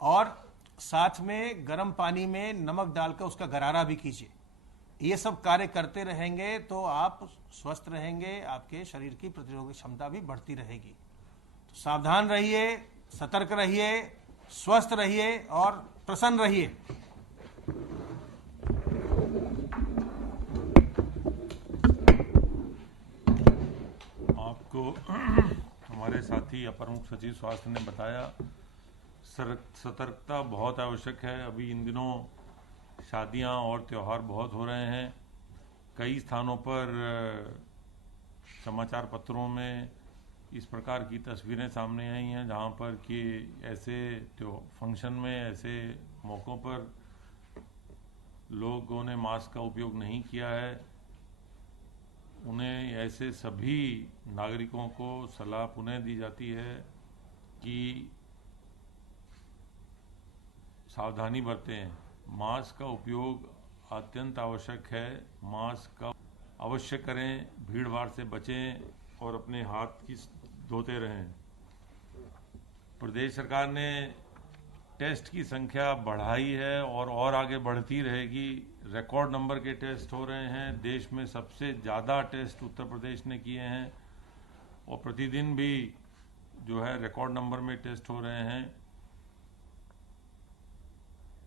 और साथ में गर्म पानी में नमक डालकर उसका गरारा भी कीजिए। ये सब कार्य करते रहेंगे तो आप स्वस्थ रहेंगे, आपके शरीर की प्रतिरोधक क्षमता भी बढ़ती रहेगी। तो सावधान रहिए, सतर्क रहिए, स्वस्थ रहिए और प्रसन्न रहिए। आपको हमारे साथी अपर मुख्य सचिव स्वास्थ्य ने बताया, सतर्कता बहुत आवश्यक है। अभी इन दिनों शादियां और त्यौहार बहुत हो रहे हैं। कई स्थानों पर समाचार पत्रों में इस प्रकार की तस्वीरें सामने आई हैं जहां पर कि ऐसे फंक्शन में, ऐसे मौक़ों पर लोगों ने मास्क का उपयोग नहीं किया है। उन्हें ऐसे सभी नागरिकों को सलाह पुनः दी जाती है कि सावधानी बरतें। मास्क का उपयोग अत्यंत आवश्यक है। मास्क का अवश्य करें, भीड़ भाड़ से बचें और अपने हाथ की धोते रहें। प्रदेश सरकार ने टेस्ट की संख्या बढ़ाई है और आगे बढ़ती रहेगी। रिकॉर्ड नंबर के टेस्ट हो रहे हैं। देश में सबसे ज़्यादा टेस्ट उत्तर प्रदेश ने किए हैं और प्रतिदिन भी जो है रिकॉर्ड नंबर में टेस्ट हो रहे हैं।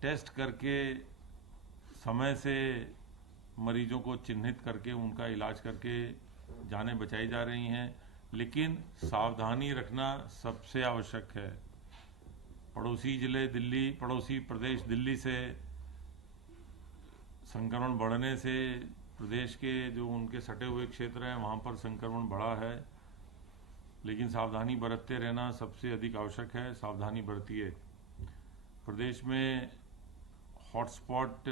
टेस्ट करके समय से मरीजों को चिन्हित करके उनका इलाज करके जानें बचाई जा रही हैं, लेकिन सावधानी रखना सबसे आवश्यक है। पड़ोसी प्रदेश दिल्ली से संक्रमण बढ़ने से प्रदेश के जो उनके सटे हुए क्षेत्र हैं वहाँ पर संक्रमण बढ़ा है, लेकिन सावधानी बरतते रहना सबसे अधिक आवश्यक है। सावधानी बरतिए। प्रदेश में हॉटस्पॉट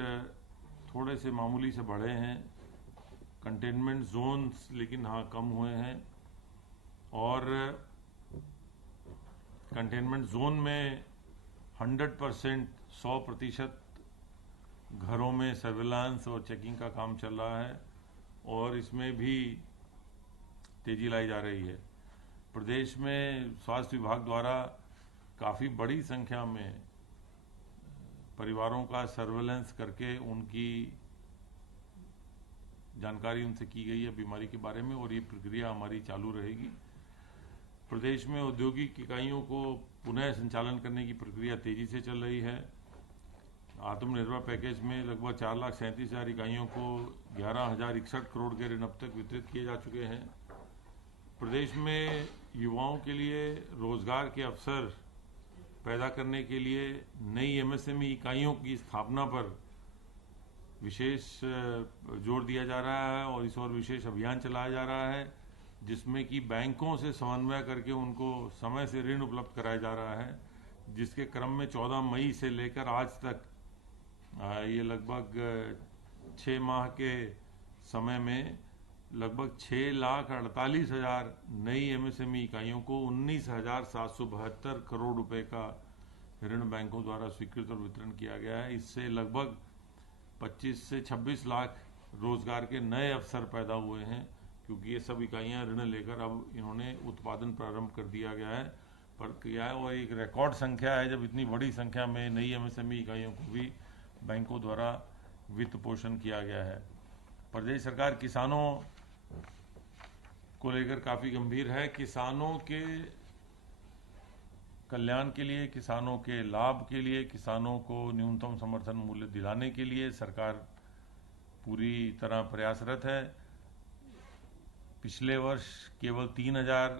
थोड़े से मामूली से बढ़े हैं, कंटेनमेंट जोन्स लेकिन हाँ कम हुए हैं, और कंटेनमेंट जोन में 100% घरों में सर्विलांस और चेकिंग का काम चल रहा है और इसमें भी तेजी लाई जा रही है। प्रदेश में स्वास्थ्य विभाग द्वारा काफ़ी बड़ी संख्या में परिवारों का सर्विलांस करके उनकी जानकारी उनसे की गई है बीमारी के बारे में, और ये प्रक्रिया हमारी चालू रहेगी। प्रदेश में औद्योगिक इकाइयों को पुनः संचालन करने की प्रक्रिया तेजी से चल रही है। आत्मनिर्भर पैकेज में लगभग 4,37,000 इकाइयों को 11,061 करोड़ के ऋण अब तक वितरित किए जा चुके हैं। प्रदेश में युवाओं के लिए रोजगार के अवसर पैदा करने के लिए नई एमएसएमई इकाइयों की स्थापना पर विशेष जोर दिया जा रहा है और इस ओर विशेष अभियान चलाया जा रहा है, जिसमें कि बैंकों से समन्वय करके उनको समय से ऋण उपलब्ध कराया जा रहा है, जिसके क्रम में 14 मई से लेकर आज तक ये लगभग 6 माह के समय में लगभग 6,48,000 नई एमएसएमई इकाइयों को 19,772 करोड़ रुपए का ऋण बैंकों द्वारा स्वीकृत और वितरण किया गया है। इससे लगभग 25 से 26 लाख रोजगार के नए अवसर पैदा हुए हैं, क्योंकि ये सब इकाइयां ऋण लेकर अब इन्होंने उत्पादन प्रारंभ कर दिया गया है। प्रक्रिया है और एक रिकॉर्ड संख्या है जब इतनी बड़ी संख्या में नई एमएसएमई इकाइयों को भी बैंकों द्वारा वित्त पोषण किया गया है। प्रदेश सरकार किसानों को लेकर काफ़ी गंभीर है। किसानों के कल्याण के लिए, किसानों के लाभ के लिए, किसानों को न्यूनतम समर्थन मूल्य दिलाने के लिए सरकार पूरी तरह प्रयासरत है। पिछले वर्ष केवल 3,000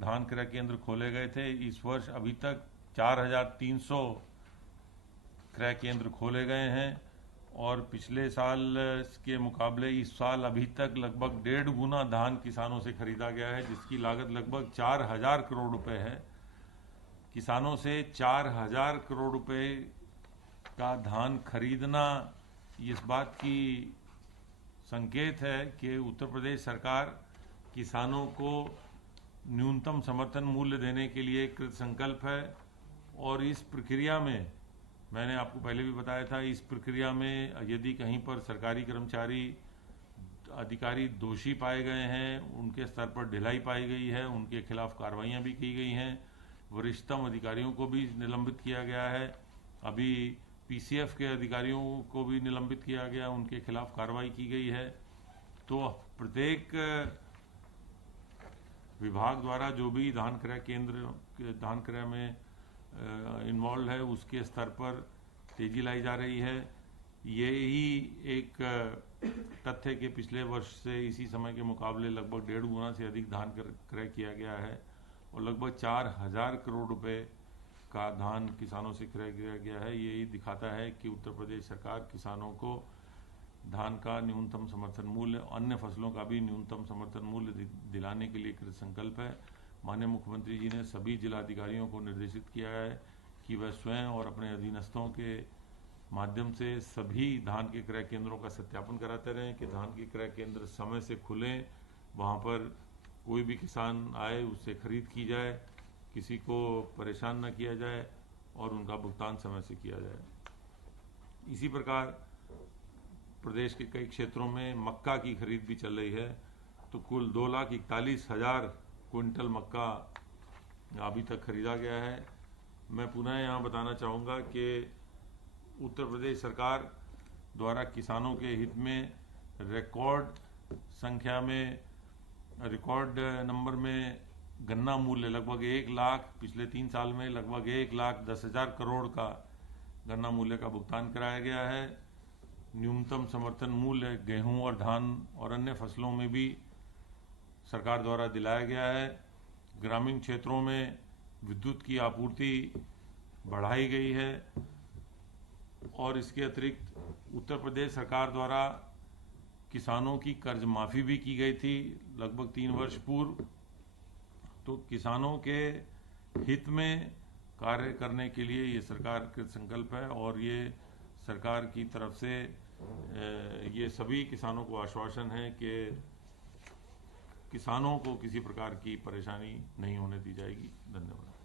धान क्रय केंद्र खोले गए थे। इस वर्ष अभी तक 4,300 क्रय केंद्र खोले गए हैं और पिछले साल के मुकाबले इस साल अभी तक लगभग 1.5 गुना धान किसानों से खरीदा गया है, जिसकी लागत लगभग 4,000 करोड़ रुपए है। किसानों से 4,000 करोड़ रुपए का धान खरीदना इस बात की संकेत है कि उत्तर प्रदेश सरकार किसानों को न्यूनतम समर्थन मूल्य देने के लिए कृत संकल्प है। और इस प्रक्रिया में मैंने आपको पहले भी बताया था, इस प्रक्रिया में यदि कहीं पर सरकारी कर्मचारी अधिकारी दोषी पाए गए हैं, उनके स्तर पर ढिलाई पाई गई है, उनके खिलाफ कार्रवाइयां भी की गई हैं। वरिष्ठतम अधिकारियों को भी निलंबित किया गया है। अभी पीसीएफ के अधिकारियों को भी निलंबित किया गया, उनके खिलाफ कार्रवाई की गई है। तो प्रत्येक विभाग द्वारा जो भी धान क्रय केंद्र धान क्रय में इन्वॉल्व है, उसके स्तर पर तेजी लाई जा रही है। यही एक तथ्य के पिछले वर्ष से इसी समय के मुकाबले लगभग 1.5 गुना से अधिक धान क्रय किया गया है और लगभग 4,000 करोड़ रुपए का धान किसानों से क्रय किया गया है। यही दिखाता है कि उत्तर प्रदेश सरकार किसानों को धान का न्यूनतम समर्थन मूल्य, अन्य फसलों का भी न्यूनतम समर्थन मूल्य दिलाने के लिए कृत संकल्प है। माननीय मुख्यमंत्री जी ने सभी जिलाधिकारियों को निर्देशित किया है कि वह स्वयं और अपने अधीनस्थों के माध्यम से सभी धान के क्रय केंद्रों का सत्यापन कराते रहें कि धान के क्रय केंद्र समय से खुलें, वहाँ पर कोई भी किसान आए उससे खरीद की जाए, किसी को परेशान न किया जाए और उनका भुगतान समय से किया जाए। इसी प्रकार प्रदेश के कई क्षेत्रों में मक्का की खरीद भी चल रही है। तो कुल 2,41,000 क्विंटल मक्का अभी तक खरीदा गया है। मैं पुनः यहाँ बताना चाहूँगा कि उत्तर प्रदेश सरकार द्वारा किसानों के हित में रिकॉर्ड संख्या में, रिकॉर्ड नंबर में गन्ना मूल्य लगभग 1 लाख, पिछले 3 साल में लगभग 1,10,000 करोड़ का गन्ना मूल्य का भुगतान कराया गया है। न्यूनतम समर्थन मूल्य गेहूं और धान और अन्य फसलों में भी सरकार द्वारा दिलाया गया है। ग्रामीण क्षेत्रों में विद्युत की आपूर्ति बढ़ाई गई है और इसके अतिरिक्त उत्तर प्रदेश सरकार द्वारा किसानों की कर्ज माफ़ी भी की गई थी लगभग 3 वर्ष पूर्व। तो किसानों के हित में कार्य करने के लिए ये सरकार कृत संकल्प है और ये सरकार की तरफ से ये सभी किसानों को आश्वासन है कि किसानों को किसी प्रकार की परेशानी नहीं होने दी जाएगी। धन्यवाद।